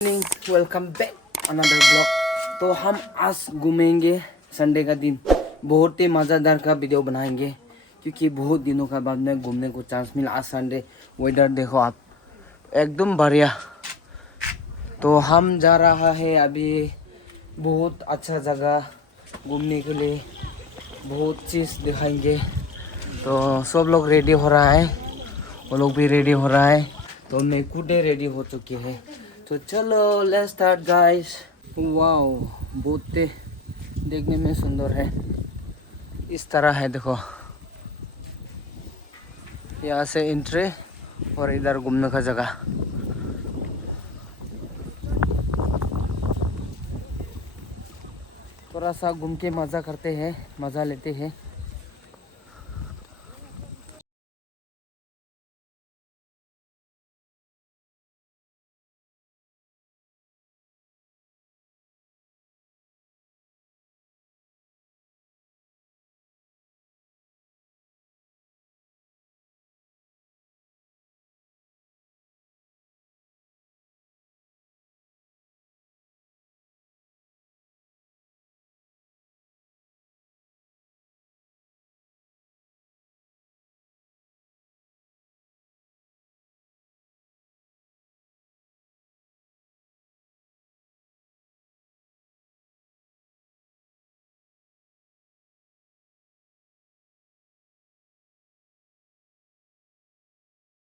Welcome back another blog. तो हम आज घूमेंगे संडे का दिन। बहुत ही मज़ेदार का वीडियो बनाएंगे क्योंकि बहुत दिनों का बाद में घूमने को चांस मिला। आज संडे वेदर देखो आप, एकदम बढ़िया। तो हम जा रहा है अभी बहुत अच्छा जगह घूमने के लिए, बहुत चीज़ दिखाएंगे। तो सब लोग रेडी हो रहा है, वो लोग भी रेडी हो रहा है, तो मैं खुद रेडी हो चुकी है। तो चलो लेट्स स्टार्ट गाइस। वाओ, बहुत देखने में सुंदर है। इस तरह है, देखो यहाँ से एंट्री और इधर घूमने का जगह। थोड़ा सा घूम के मज़ा करते हैं, मज़ा लेते हैं।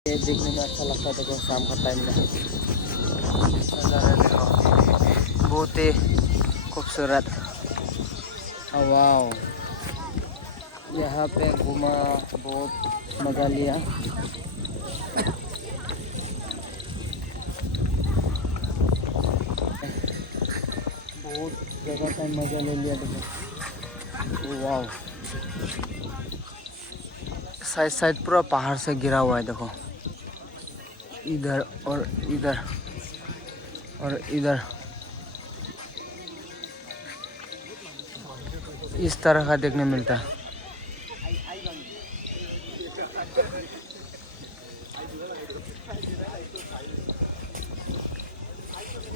ये देखने में अच्छा लगता है। देखो शाम का टाइम में नज़ारा देखो, बहुत ही खूबसूरत। वाओ, यहाँ पे घूमा, बहुत मज़ा लिया। बहुत जगह का मज़ा ले लिया। देखो वाओ, साइड साइड पूरा पहाड़ से गिरा हुआ है। देखो इधर और इधर और इधर, इस तरह का देखने मिलता है।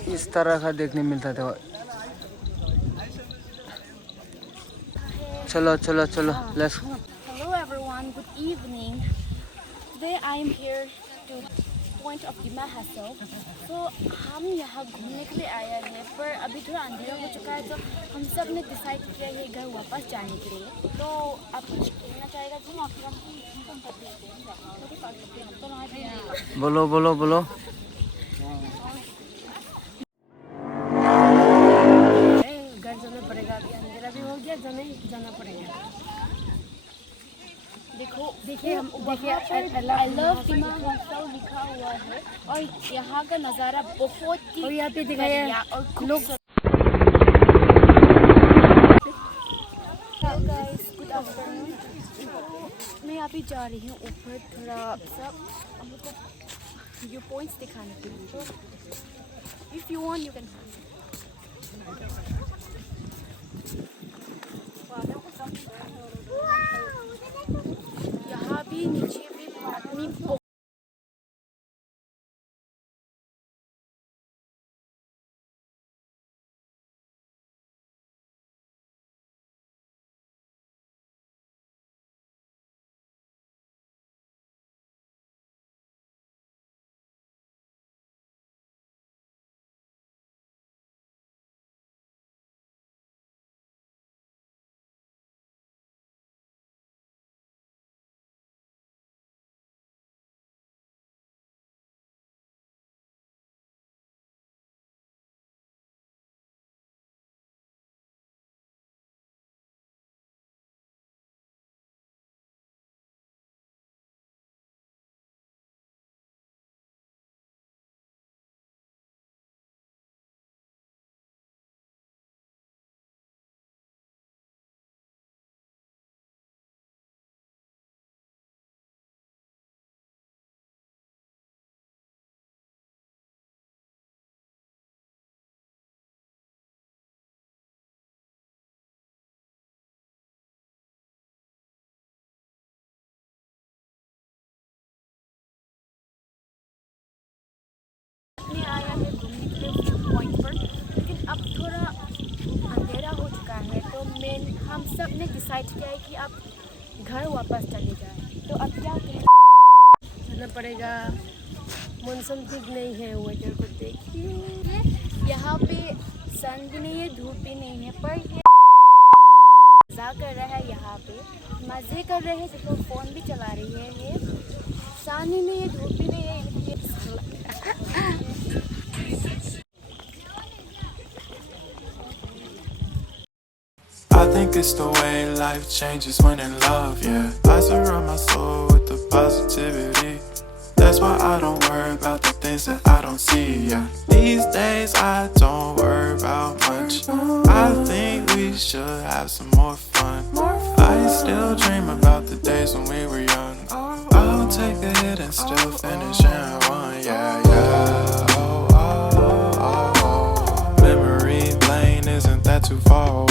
इस तरह का देखने मिलता था। चलो चलो चलो let's. Hello everyone, good evening. Today I am here to point of Dima Hasel. So हम यहाँ घूमने के लिए आए हैं, पर अभी थोड़ा अंधेरा हो चुका है, तो हम सब ने डिसाइड किया है घर वापस जाने के लिए। तो आप कुछ कहना चाहेगा जी? बोलो बोलो बोलो। घर जाना पड़ेगा, अभी अंधेरा भी हो गया, जाना पड़ेगा। देखो देखिए, हम देखिए आई लव डिमा हसल लिखा हुआ है और यहाँ का नज़ारा बहुत ही, और यहाँ पे दिखाया और लोग। Hello guys, good afternoon. मैं अभी जा रही हूँ ऊपर थोड़ा सा हमको व्यू पॉइंट्स दिखाने के लिए। तो if you want you can. यहाँ भी नीचे भी पानी सब ने डिसाइड किया है कि आप घर वापस चले जाएं। तो अब क्या करें? जाना पड़ेगा। मौसम ठीक नहीं है, वेदर को देखिए। यहाँ पे सन भी नहीं है, धूप भी नहीं है, पर ये मजा कर रहा है। यहाँ पे मजे कर रहे हैं, देखो फोन भी चला रही है। ये सन ही नहीं है, धूप भी नहीं है, ये I think it's the way life changes when in love, yeah. I surround my soul with the positivity. That's why I don't worry about the things that I don't see, yeah. These days I don't worry about much. I think we should have some more fun. I still dream about the days when we were young. I'll take a hit and still finish in one, yeah, yeah. Oh, oh, oh, oh. Memory lane, isn't that too far away?